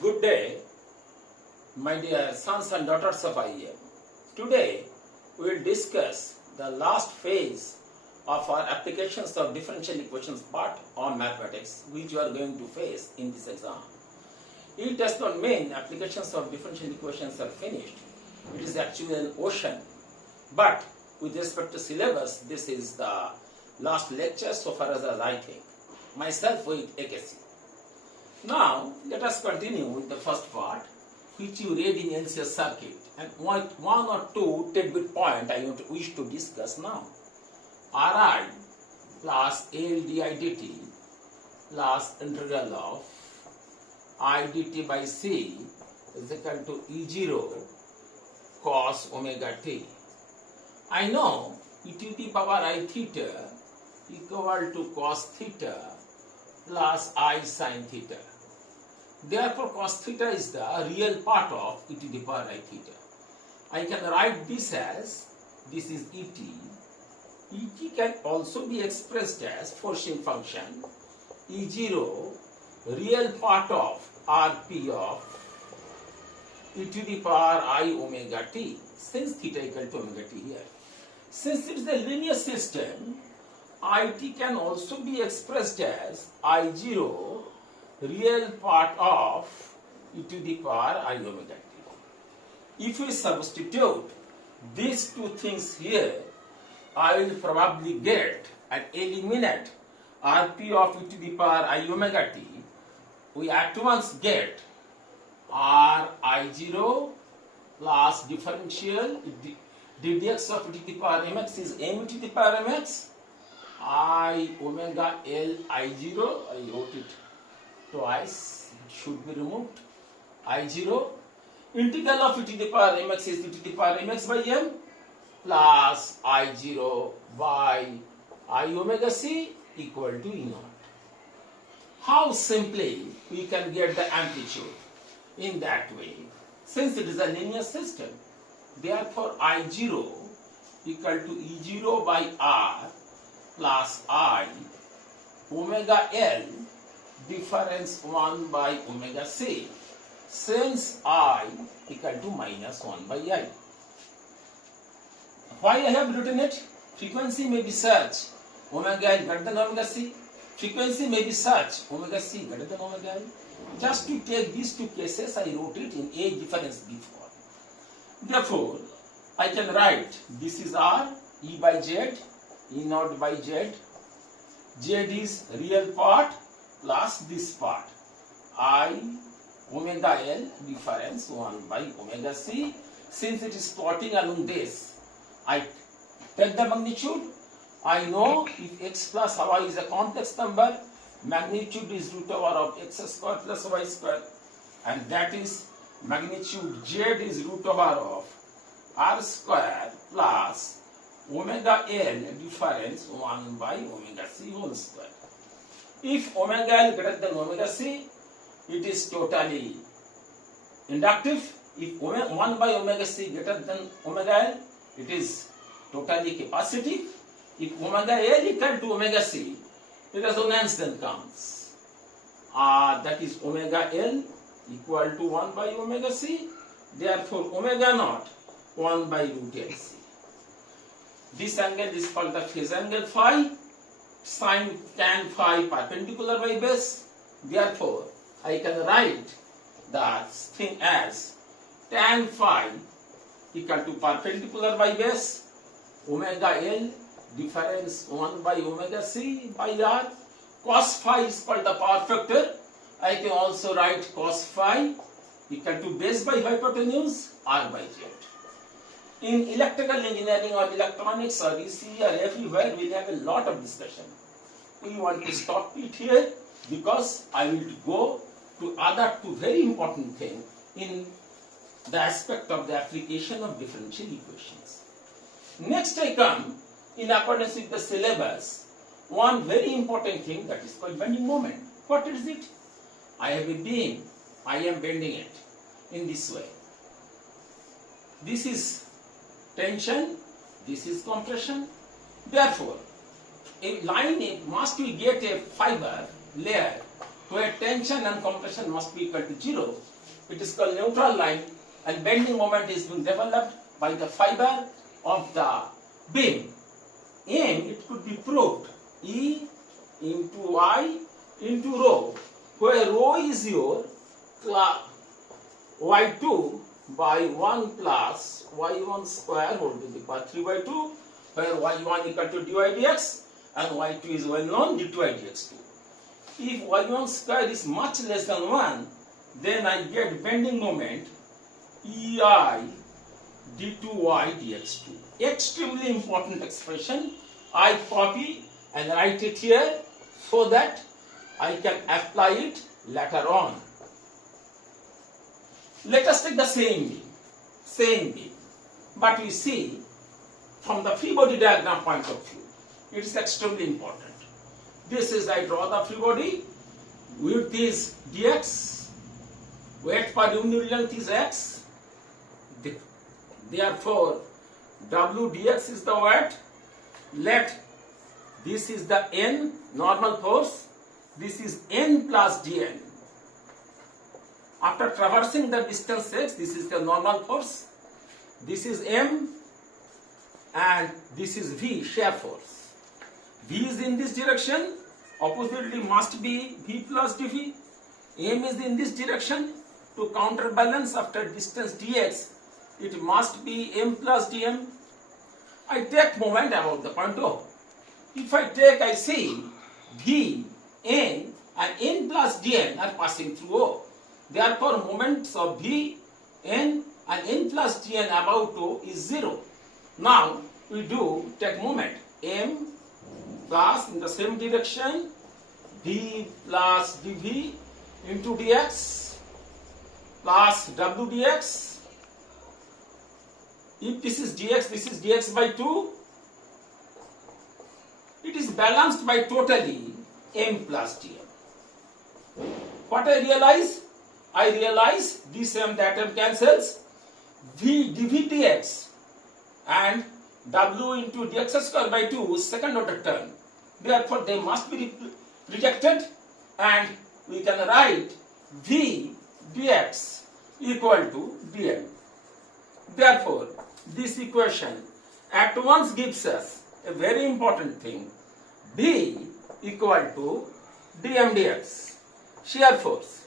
Good day, my dear sons and daughters of IEM. Today, we will discuss the last phase of our applications of differential equations part on mathematics, which you are going to face in this exam. It does not mean applications of differential equations are finished. It is actually an ocean. But with respect to syllabus, this is the last lecture so far as I think. Myself with AKC. Now, let us continue with the first part, which you read in LCS circuit, and one or two tidbit point I wish to discuss now. Ri plus L di dt plus integral of I dt by C is equal to E0 cos omega t. I know e to the power I theta equal to cos theta plus I sin theta. Therefore, cos theta is the real part of e to the power I theta. I can write this as, this is et. Et can also be expressed as forcing function E0 real part of Rp of e to the power I omega t, since theta equal to omega t here. Since it is a linear system, it can also be expressed as I0 real part of e to the power I omega t. If we substitute these two things here, I will probably get and eliminate Rp of e to the power I omega t. We at once get R I0 plus differential ddx of e to the power mx is m to the power mx I omega L I0, I wrote it twice, it should be removed, I0, integral of e to the power mx is e to the power mx by m plus I0 by I omega c equal to E0. How simply we can get the amplitude in that way, since it is a linear system. Therefore, I0 equal to E0 by R plus I omega L difference 1 by omega c, since I equal to minus 1 by I. Why I have written it? Frequency may be such omega L greater than omega c. Frequency may be such omega c greater than omega L. Just to take these two cases, I wrote it in age difference before. Therefore, I can write this is R, E by Z, E naught by Z. Z is real part plus this part. I omega L difference 1 by omega c. Since it is plotting along this, I take the magnitude. I know if x plus y is a complex number, magnitude is root over of x square plus y square, and that is magnitude z is root over of r square plus omega L difference 1 by omega c whole square. If omega L greater than omega c, it is totally inductive. If 1 by omega c greater than omega L, it is totally capacitive. If omega L equal to omega c, the resonance then comes. That is omega L equal to 1 by omega c. Therefore, omega naught 1 by root LC. This angle is called the phase angle phi. Sin tan phi perpendicular by base. Therefore, I can write that thing as tan phi equal to perpendicular by base omega L difference 1 by omega c by r. Cos phi is called the power factor. I can also write cos phi equal to base by hypotenuse r by z. In electrical engineering or electronics or EC or everywhere, we have a lot of discussion. We want to stop it here because I will go to other two very important things in the aspect of the application of differential equations. Next I come, in accordance with the syllabus, one very important thing that is called bending moment. What is it? I have a beam, I am bending it in this way. This is tension, this is compression. Therefore, a line must we get a fiber layer where tension and compression must be equal to 0. It is called neutral line, and bending moment is being developed by the fiber of the beam. It could be proved E into I into rho, where rho is your y2 by 1 plus y1 square whole to the power 3 by 2, where y1 equal to dy dx and y2 is well known dy dx2. If y1 square is much less than 1, then I get bending moment ei d2y dx2. Extremely important expression. I copy and write it here so that I can apply it later on. Let us take the same beam, but we see from the free body diagram point of view, it is extremely important. This is, I draw the free body, width is dx, weight per unit length is x, therefore w dx is the weight. Let this is the n, normal force, this is n plus dn. After traversing the distance x, this is the normal force, this is m, and this is v, shear force. V is in this direction, oppositely must be v plus dv. M is in this direction. To counterbalance after distance dx, it must be m plus dm. I take moment about the point O. If I see v, n and n plus dn are passing through O. Therefore, moments of v, n and n plus dn about O is 0. Now, we do take moment m plus in the same direction v plus dv into dx plus w dx. If this is dx by 2. It is balanced by totally m plus dm. What I realize? I realize this m that m cancels. V dv dx and w into dx square by 2 is second order term. Therefore, they must be rejected, and we can write v dx equal to dm. Therefore, this equation at once gives us a very important thing. B equal to dm dx, shear force.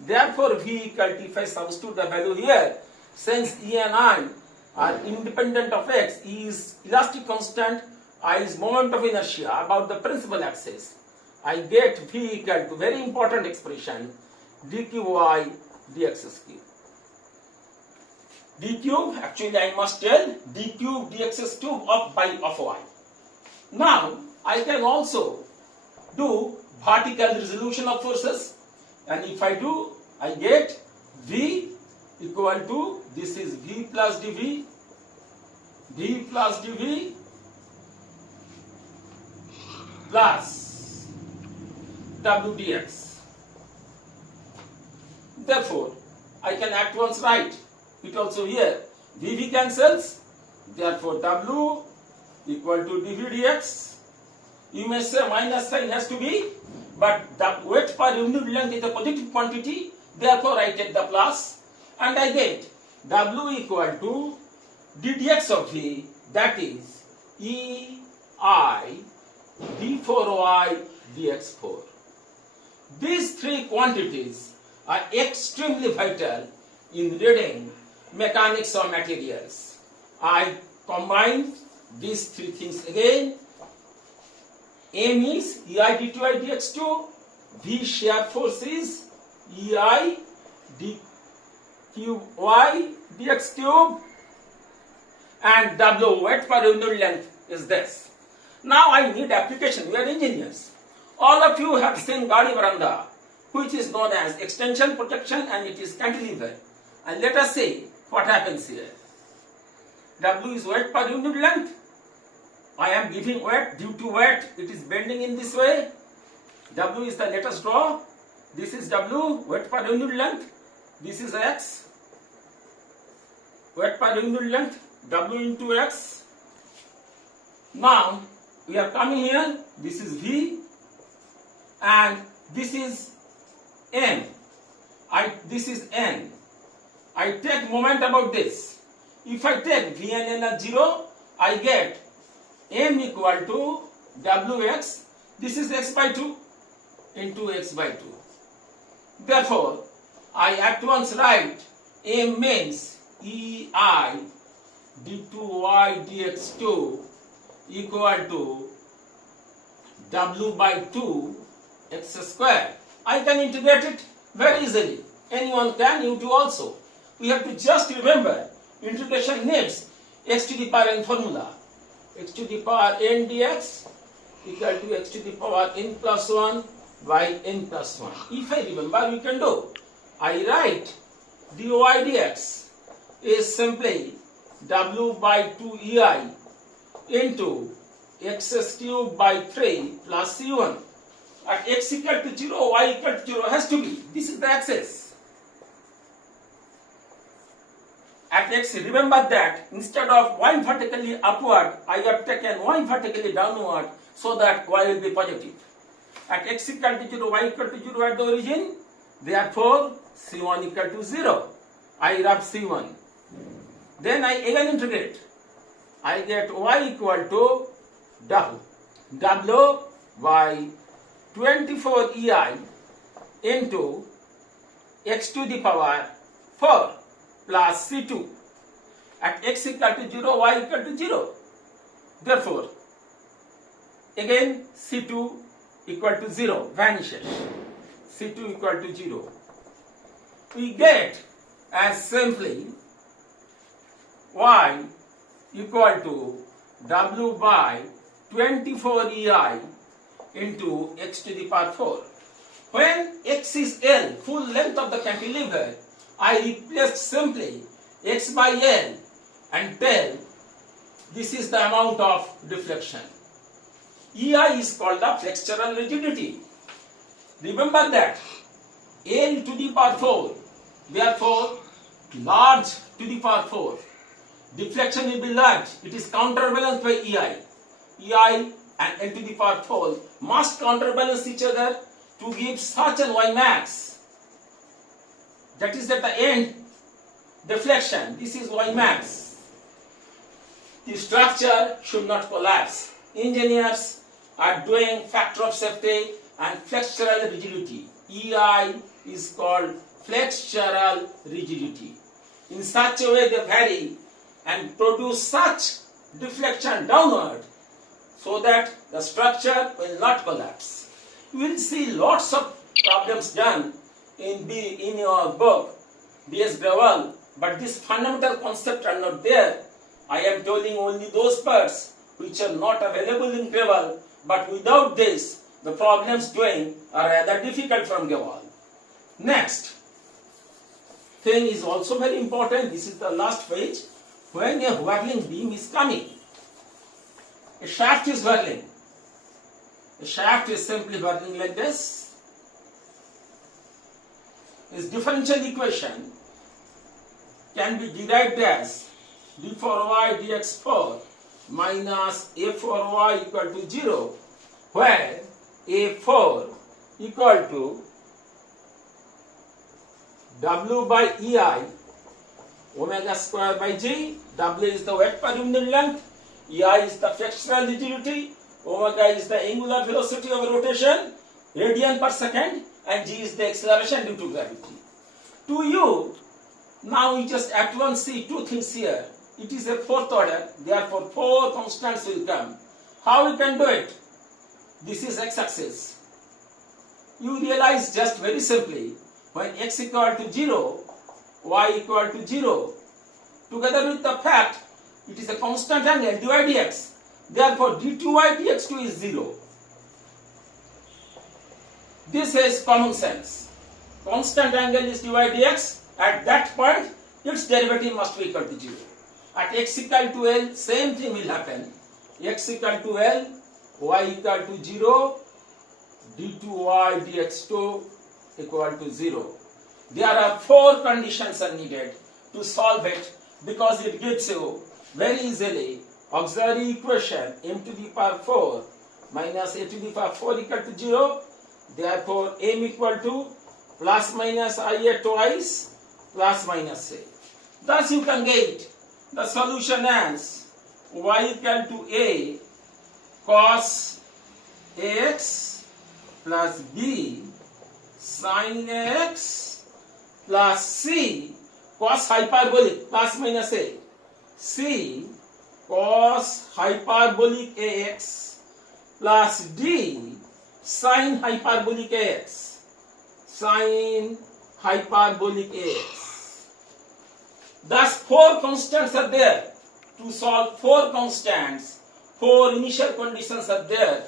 Therefore, V equal to, if I substitute the value here, since E and I are independent of x, E is elastic constant, I is moment of inertia about the principal axis, I get V equal to very important expression dqy dx cube. D cube, actually I must tell d cube dx cube of y. Now I can also do vertical resolution of forces, and if I do, I get V equal to, this is V plus dV, V plus dV plus W dx. Therefore, I can at once write it also here. VV cancels, therefore W equal to dV dx. You may say minus sign has to be, but the weight per unit length is a positive quantity, therefore I take the plus, and I get W equal to d dx of V, that is EI d4y dx4. These three quantities are extremely vital in reading mechanics of materials. I combine these three things again. M is EI d2y dx2, V shear force is EI dqy dx cube, and W weight per unit length is this. Now I need application. We are engineers. All of you have seen Gadi Baranda, which is known as extension protection, and it is cantilever. And let us see what happens here. W is weight per unit length. I am giving weight, due to weight, it is bending in this way. W is the, let us draw. This is W, weight per unit length. This is X, weight per unit length, W into X. Now, we are coming here, this is V, and this is m. This is n. I take moment about this. If I take Vn as 0, I get m equal to Wx. This is x by 2 into x by 2. Therefore, I at once write m means ei d2y dx2 equal to w by 2 x square. I can integrate it very easily. Anyone can, you too also. We have to just remember integration needs x to the power n formula. X to the power n dx equal to x to the power n plus 1 by n plus 1. If I remember, we can do. I write dy dx is simply w by 2 ei into x cubed by 3 plus c1. At x equal to 0, y equal to 0 has to be. This is the axis. At x, remember that instead of y vertically upward, I have taken y vertically downward so that y will be positive. At x equal to 0, y equal to 0 at the origin, therefore c1 equal to 0. I rub c1. Then I again integrate. I get y equal to w by 24 ei into x to the power 4 plus c2. At x equal to 0, y equal to 0. Therefore, again c2 equal to 0 vanishes. c2 equal to 0. We get as simply y equal to w by 24 ei into x to the power 4. When x is L, full length of the cantilever, I replace simply x by L and tell this is the amount of deflection. EI is called the flexural rigidity. Remember that L to the power 4, therefore large to the power 4. Deflection will be large. It is counterbalanced by EI. EI and L to the power 4 must counterbalance each other to give such an Y max. That is at the end deflection. This is Y max. The structure should not collapse. Engineers are doing factor of safety and flexural rigidity. EI is called flexural rigidity. In such a way they vary and produce such deflection downward so that the structure will not collapse. You will see lots of problems done in your book, B.S. Graval, but these fundamental concepts are not there. I am telling only those parts which are not available in Graval, but without this, the problems doing are rather difficult from Graval. Next thing is also very important. This is the last page. When a whirling beam is coming, a shaft is whirling. A shaft is simply whirling like this. This differential equation can be derived as d4y dx4 minus a4y equal to 0, where a4 equal to w by ei omega square by g. W is the weight per unit length, ei is the flexural rigidity, omega is the angular velocity of rotation, radian per second, and g is the acceleration due to gravity. To you, now we just at once see two things here. It is a fourth order, therefore 4 constants will come. How we can do it? This is x-axis. You realize just very simply, when x equal to 0, y equal to 0, together with the fact it is a constant angle dy dx, therefore d2y dx2 is 0. This is common sense. Constant angle is dy dx, at that point its derivative must be equal to 0. At x equal to L, same thing will happen. X equal to L, y equal to 0, d2y dx2 equal to 0. There are 4 conditions are needed to solve it, because it gives you very easily auxiliary equation m to the power 4 minus a to the power 4 equal to 0. Therefore, m equal to plus minus IA twice plus minus A. Thus you can get the solution as y equal to A cos AX plus B sin AX plus C cos hyperbolic plus minus A, C cos hyperbolic AX plus D sin hyperbolic AX, sin hyperbolic AX. Thus four constants are there. To solve four constants, four initial conditions are there.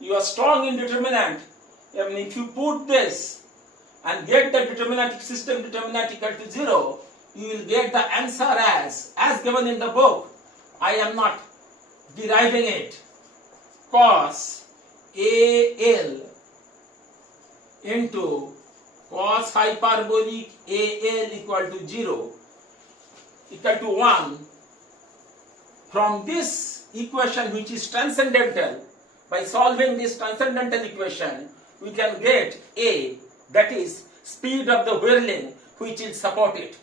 You are strong in determinant. Even if you put this and get the determinant system determinant equal to 0, you will get the answer as given in the book. I am not deriving it. Cos AL into cos hyperbolic AL equal to 0 equal to 1. From this equation, which is transcendental, by solving this transcendental equation, we can get A, that is speed of the whirling, which will support it.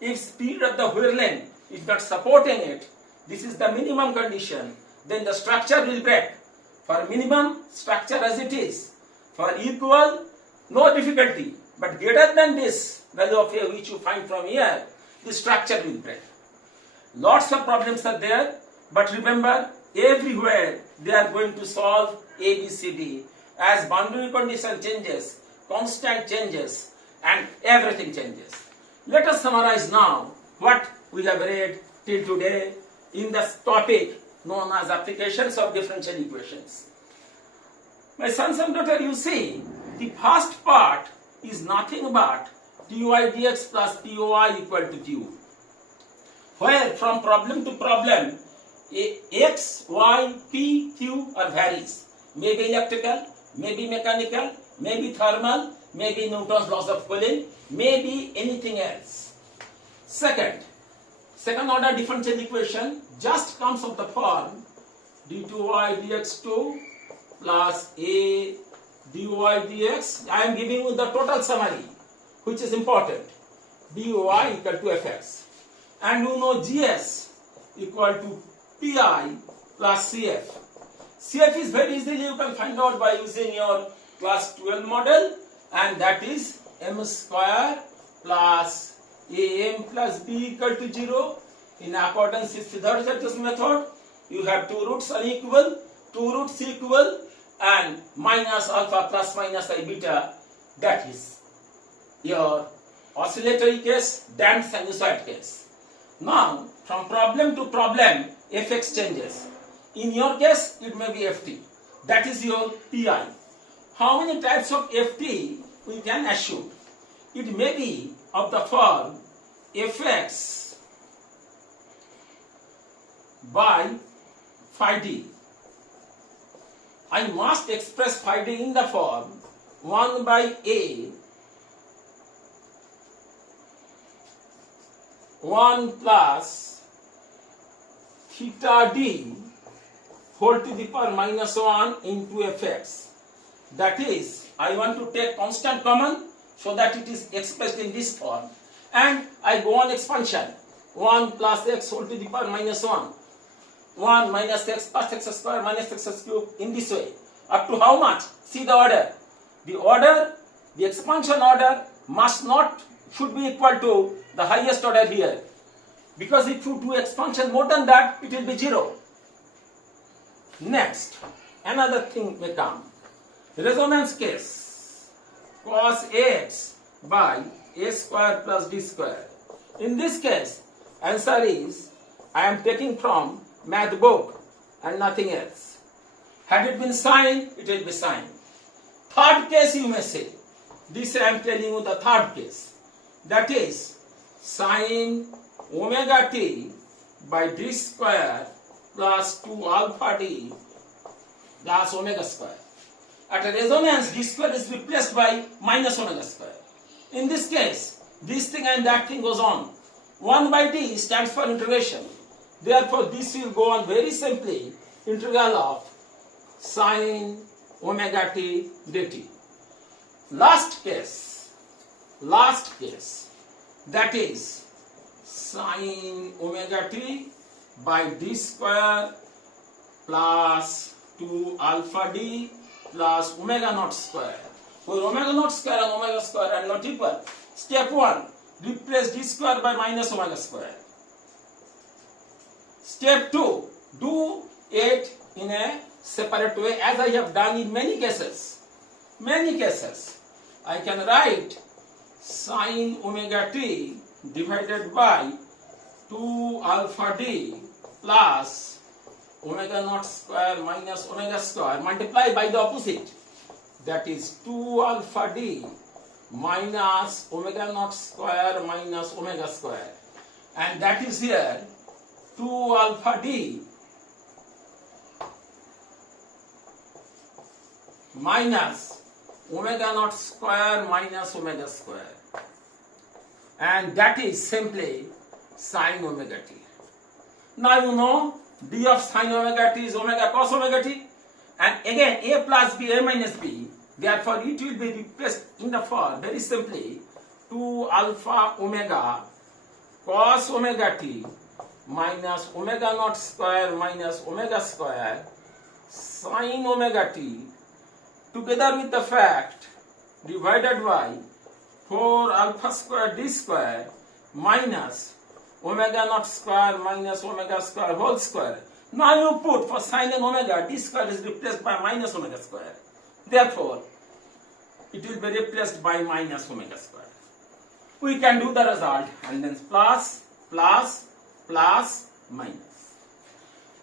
If speed of the whirling is not supporting it, this is the minimum condition, then the structure will break. For minimum, structure as it is. For equal, no difficulty. But greater than this value of A, which you find from here, the structure will break. Lots of problems are there, but remember, everywhere they are going to solve A, B, C, D. As boundary condition changes, constant changes, and everything changes. Let us summarize now what we have read till today in this topic known as applications of differential equations. My sons and daughters, you see, the first part is nothing but dy dx plus poi equal to q. Where from problem to problem, x, y, p, q are varies. Maybe electrical, maybe mechanical, maybe thermal, maybe Newton's laws of cooling, maybe anything else. Second order differential equation just comes of the form d2y dx2 plus a dy dx. I am giving you the total summary, which is important. dy equal to fx. And you know gs equal to pi plus cf. CF is very easily you can find out by using your class 12 model, and that is m square plus am plus b equal to 0. In accordance with Siddhartha's method, you have two roots unequal, two roots equal, and minus alpha plus minus I beta. That is your oscillatory case, damped sinusoid case. Now, from problem to problem, fx changes. In your case, it may be ft. That is your pi. How many types of ft we can assume? It may be of the form fx by phi d. I must express phi d in the form 1 by a 1 plus theta d whole to the power minus 1 into fx. That is, I want to take constant common so that it is expressed in this form, and I go on expansion. 1 plus x whole to the power minus 1. 1 minus x plus x square minus x cube, in this way. Up to how much? See the order. The expansion order should be equal to the highest order here. Because if you do expansion more than that, it will be 0. Next, another thing may come. Resonance case. Cos ax by a square plus d square. In this case, answer is, I am taking from math book and nothing else. Had it been sine, it will be sine. Third case you may say. This I am telling you the third case. That is sine omega t by d square plus 2 alpha d plus omega square. At a resonance, d square is replaced by minus omega square. In this case, this thing and that thing goes on. 1 by d stands for integration. Therefore, this will go on very simply, integral of sine omega t dt. Last case, last case, that is sine omega t by d square plus 2 alpha d plus omega naught square. Where omega naught square and omega square are not equal. Step 1, replace d square by minus omega square. Step 2, do it in a separate way as I have done in many cases. Many cases. I can write sine omega t divided by 2 alpha d plus omega naught square minus omega square multiplied by the opposite, that is 2 alpha d minus omega naught square minus omega square, and that is here 2 alpha d minus omega naught square minus omega square, and that is simply sine omega t. Now you know d of sine omega t is omega cos omega t, and again a plus b, a minus b, therefore it will be replaced in the form very simply 2 alpha omega cos omega t minus omega naught square minus omega square sine omega t together with the fact divided by 4 alpha square d square minus omega naught square minus omega square whole square. Now you put for sine and omega, d square is replaced by minus omega square. Therefore, it will be replaced by minus omega square. We can do the result and then plus, plus, plus, minus.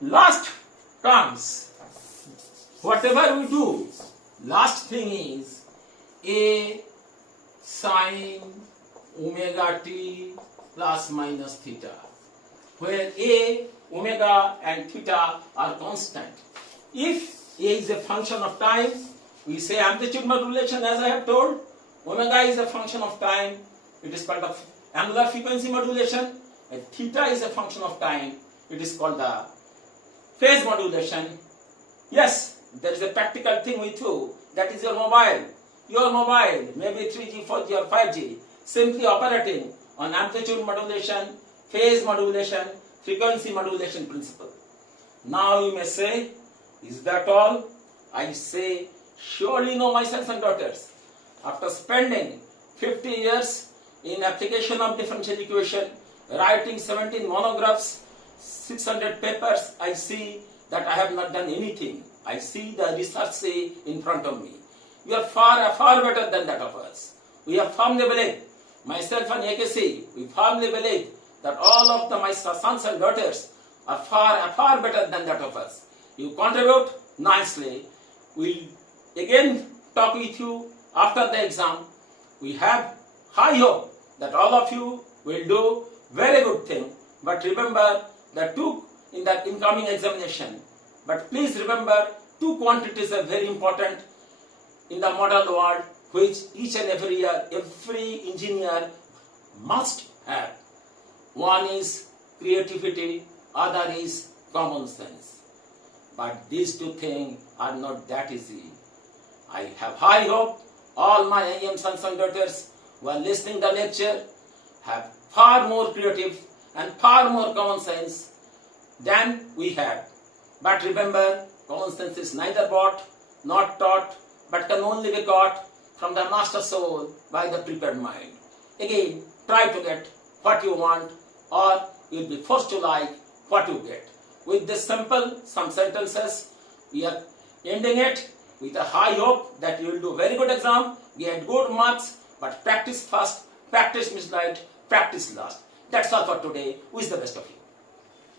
Last comes, whatever we do, last thing is a sine omega t plus minus theta, where a, omega and theta are constant. If a is a function of time, we say amplitude modulation, as I have told. Omega is a function of time, it is called the angular frequency modulation, and theta is a function of time, it is called the phase modulation. Yes, there is a practical thing with you, that is your mobile. Your mobile, maybe 3G, 4G or 5G, simply operating on amplitude modulation, phase modulation, frequency modulation principle. Now you may say, is that all? I say, surely no, my sons and daughters. After spending 50 years in application of differential equation, writing 17 monographs, 600 papers, I see that I have not done anything. I see the research say in front of me. You are far better than that of us. We have firmly believed, myself and AKC, we firmly believe that all of my sons and daughters are far better than that of us. You contribute nicely. We'll again talk with you after the exam. We have high hope that all of you will do very good thing. But remember the two in the incoming examination. But please remember, two quantities are very important in the modern world, which each and every year, every engineer must have. One is creativity, other is common sense. But these two things are not that easy. I have high hope all my IM sons and daughters who are listening the lecture have far more creative and far more common sense than we have. But remember, common sense is neither bought, not taught, but can only be caught from the master soul by the prepared mind. Again, try to get what you want, or you'll be forced to like what you get. With this simple, some sentences, we are ending it with a high hope that you will do very good exam, get good marks, but practice first, practice midnight, practice last. That's all for today. Wish the best of you.